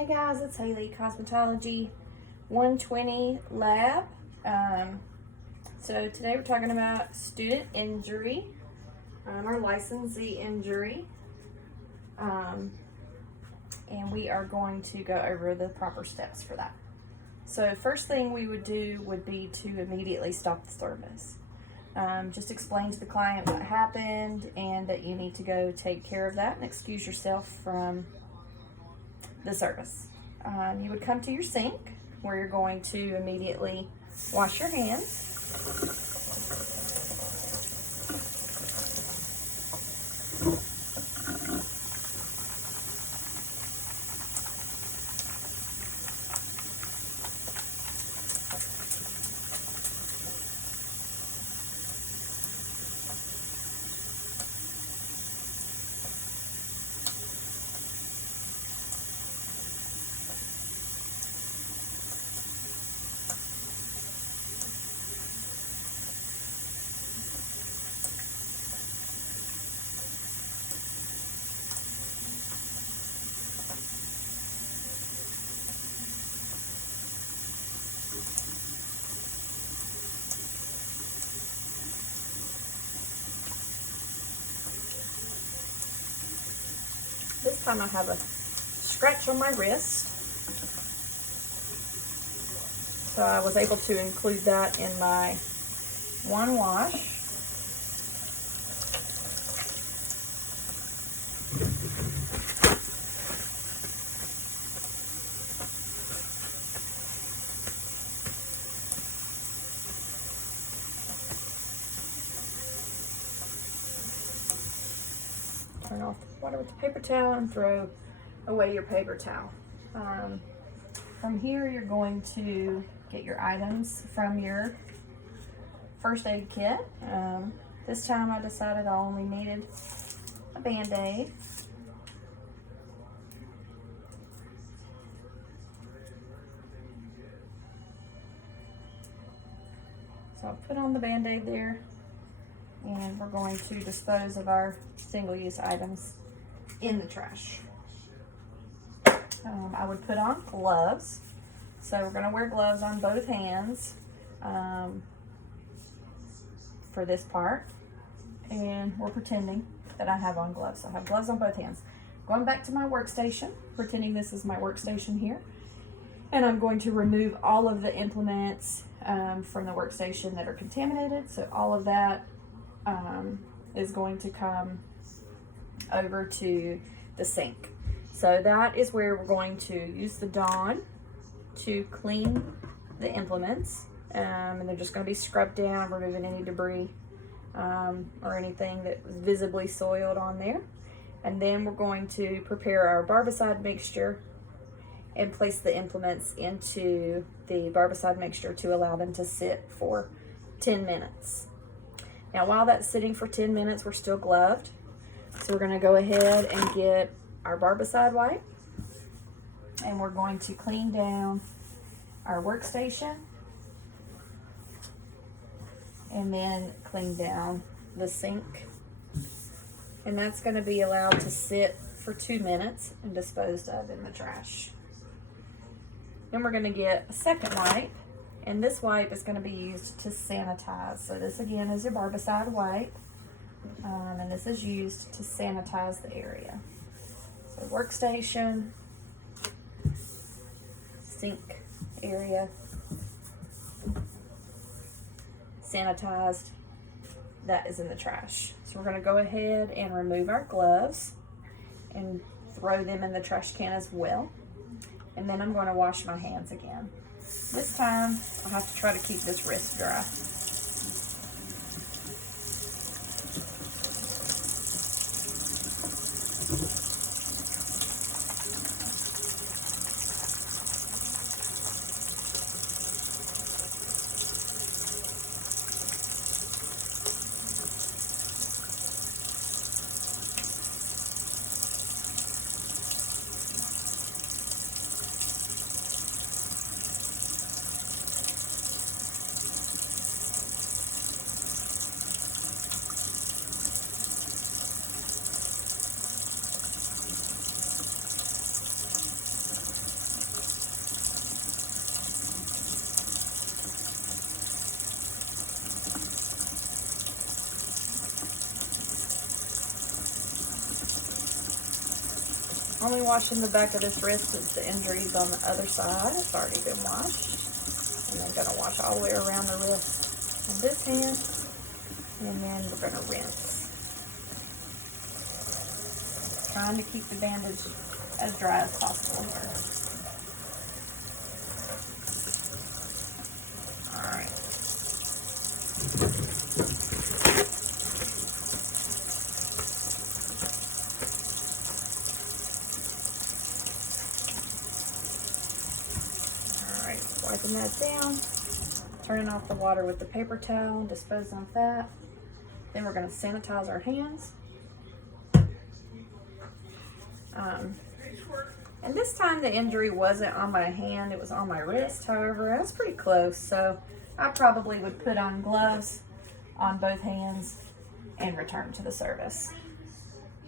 Hey guys, it's Haley, Cosmetology 120 Lab. So today we're talking about student injury, our licensee injury, and we are going to go over the proper steps for that. So first thing we would do would be to immediately stop the service. Just explain to the client what happened and that you need to go take care of that and excuse yourself from the service. You would come to your sink where you're going to immediately wash your hands. This time I have a scratch on my wrist, so I was able to include that in my one wash. Turn off the water with the paper towel and throw away your paper towel. From here, you're going to get your items from your first aid kit. This time I decided I only needed a Band-Aid. So I'll put on the Band-Aid there, and we're going to dispose of our single-use items in the trash. I would put on gloves. So we're going to wear gloves on both hands for this part. And we're pretending that I have on gloves. So I have gloves on both hands. Going back to my workstation, pretending this is my workstation here. And I'm going to remove all of the implements from the workstation that are contaminated. So all of that is going to come over to the sink. So that is where we're going to use the Dawn to clean the implements, and they're just going to be scrubbed down, removing any debris or anything that was visibly soiled on there. And then we're going to prepare our barbicide mixture and place the implements into the barbicide mixture to allow them to sit for 10 minutes. Now while that's sitting for 10 minutes, we're still gloved. So we're going to go ahead and get our barbicide wipe, and we're going to clean down our workstation and then clean down the sink. And that's going to be allowed to sit for 2 minutes and disposed of in the trash. Then we're going to get a second wipe, and this wipe is going to be used to sanitize. So this again is your barbicide wipe, and this is used to sanitize the area. So workstation, sink area, sanitized, that is in the trash. So we're going to go ahead and remove our gloves and throw them in the trash can as well. And then I'm going to wash my hands again. This time I'll have to try to keep this wrist dry. only washing the back of this wrist since the injury's on the other side. It's already been washed. And I'm gonna wash all the way around the wrist on this hand. And then we're gonna rinse. Trying to keep the bandage as dry as possible here. Alright. Wiping that down, turning off the water with the paper towel, disposing of that. Then we're going to sanitize our hands. And this time the injury wasn't on my hand, it was on my wrist. However, that's pretty close, so I probably would put on gloves on both hands and return to the service.